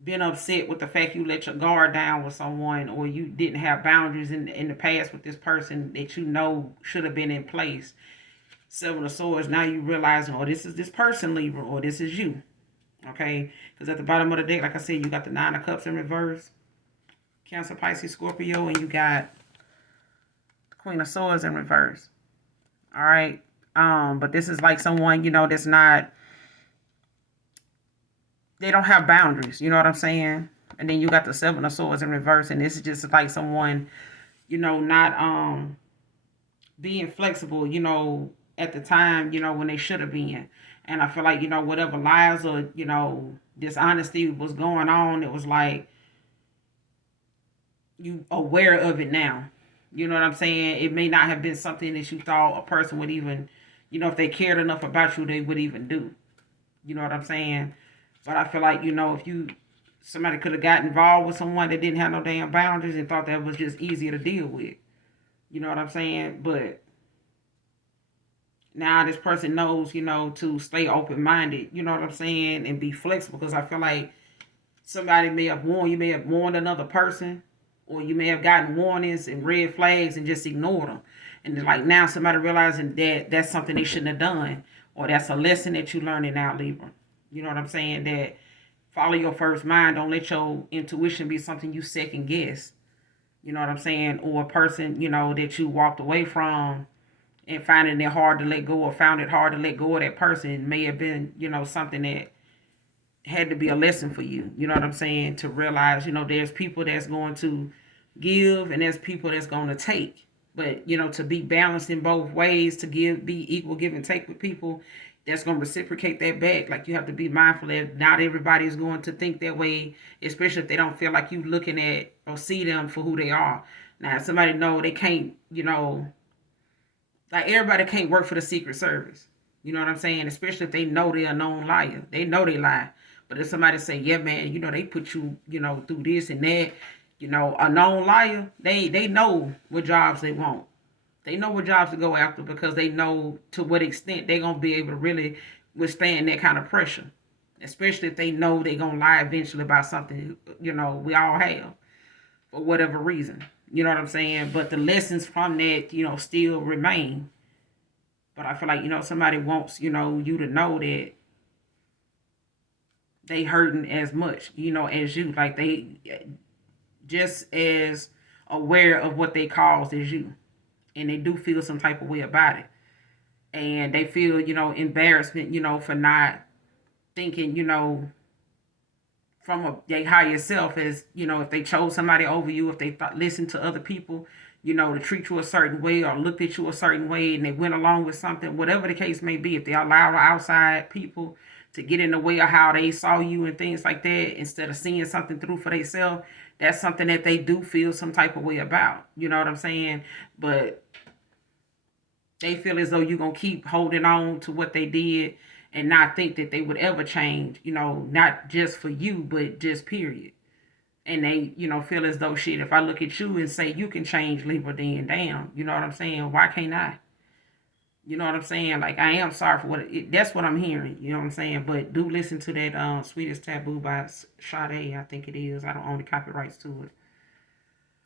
been upset with the fact you let your guard down with someone, or you didn't have boundaries in the past with this person that should have been in place. Seven of Swords, now you realizing, oh, this is this person, Libra, or this is you. Okay? Because at the bottom of the deck, like I said, you got the Nine of Cups in reverse, Cancer, Pisces, Scorpio, and you got the Queen of Swords in reverse. All right? But this is like someone, that's not they don't have boundaries. You know what I'm saying? And then you got the Seven of Swords in reverse, and this is just like someone, not being flexible, at the time, when they should have been. And I feel like, whatever lies or, dishonesty was going on, it was like you aware of it now. You know what I'm saying? It may not have been something that you thought a person would even, if they cared enough about you, they would even do. You know what I'm saying? But I feel like, if somebody could have got involved with someone that didn't have no damn boundaries and thought that was just easier to deal with. You know what I'm saying? But now this person knows, to stay open minded, you know what I'm saying, and be flexible. Because I feel like somebody may have warned, you may have warned another person, or you may have gotten warnings and red flags and just ignored them. And then, like, now somebody realizing that that's something they shouldn't have done, or that's a lesson that you're learning now, Libra. You know what I'm saying? That follow your first mind. Don't let your intuition be something you second guess. You know what I'm saying? Or a person, that you walked away from and finding it hard to let go, or found it hard to let go of that person, may have been, something that had to be a lesson for you. You know what I'm saying? To realize, there's people that's going to give and there's people that's going to take. But, to be balanced in both ways, to be equal give and take with people that's going to reciprocate that back. Like, you have to be mindful that not everybody is going to think that way, especially if they don't feel like you looking at or see them for who they are. Now, if somebody know they can't, like, everybody can't work for the Secret Service. You know what I'm saying? Especially if they know they're a known liar. They know they lie. But if somebody say, yeah, man, they put you, through this and that, a known liar, they know what jobs they want. They know what jobs to go after, because they know to what extent they're going to be able to really withstand that kind of pressure. Especially if they know they're going to lie eventually about something, we all have, for whatever reason. You know what I'm saying? But the lessons from that, still remain. But I feel like, somebody wants, you to know that they hurting as much, as you. Like, they just as aware of what they caused as you. And they do feel some type of way about it. And they feel, embarrassment, for not thinking, from their higher self, as, if they chose somebody over you, if they listened to other people, to treat you a certain way, or looked at you a certain way, and they went along with something, whatever the case may be, if they allow outside people to get in the way of how they saw you and things like that, instead of seeing something through for themselves, that's something that they do feel some type of way about. You know what I'm saying? But they feel as though you're going to keep holding on to what they did and not think that they would ever change, not just for you, but just period. And they, feel as though, shit, if I look at you and say you can change, Libra, then damn, you know what I'm saying? Why can't I? You know what I'm saying? Like, I am sorry for that's what I'm hearing. You know what I'm saying? But do listen to that Sweetest Taboo by Sade, I think it is. I don't own the copyrights to it.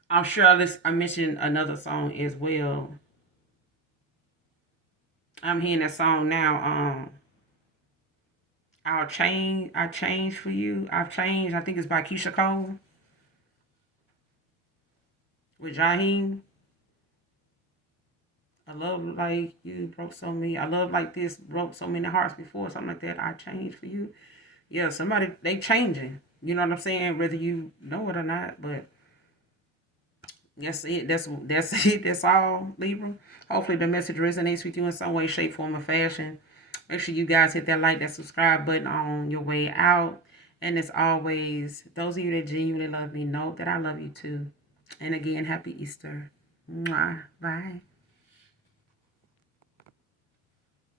I'm sure I mentioned another song as well. I'm hearing that song now. I changed for you. I've changed. I think it's by Keisha Cole with Jaheim. I love like you broke so many. I love like this broke so many hearts before, something like that. I changed for you. Yeah, somebody, they changing. You know what I'm saying? Whether you know it or not, but that's it. That's it. That's all, Libra. Hopefully the message resonates with you in some way, shape, form, or fashion. Make sure you guys hit that like, that subscribe button on your way out. And as always, those of you that genuinely love me know that I love you too. And again, happy Easter. Mwah. Bye.